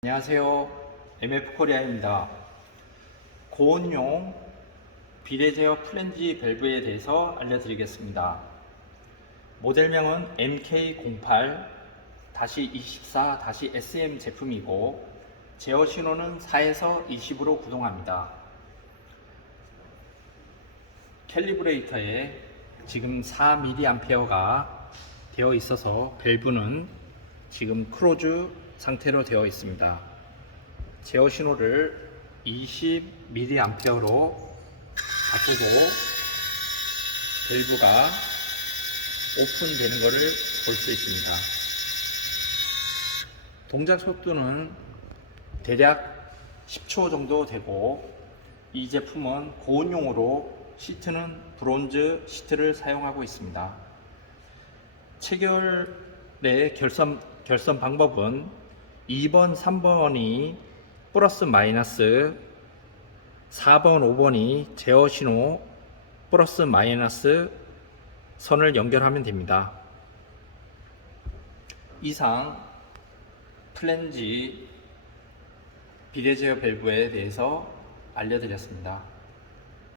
안녕하세요. MF 코리아입니다. 고온용 비례제어 플랜지 밸브에 대해서 알려드리겠습니다. 모델명은 MK08-24-SM 제품이고 제어 신호는 4에서 20으로 구동합니다. 캘리브레이터에 지금 4mA가 되어 있어서 밸브는 지금 크로즈 상태로 되어 있습니다. 제어 신호를 20mA로 바꾸고 밸브가 오픈되는 것을 볼 수 있습니다. 동작 속도는 대략 10초 정도 되고 이 제품은 고온용으로 시트는 브론즈 시트를 사용하고 있습니다. 체결의 결선, 결선 방법은 2번, 3번이 플러스 마이너스 4번, 5번이 제어 신호 플러스 마이너스 선을 연결하면 됩니다. 이상 플랜지 비례제어 밸브에 대해서 알려드렸습니다.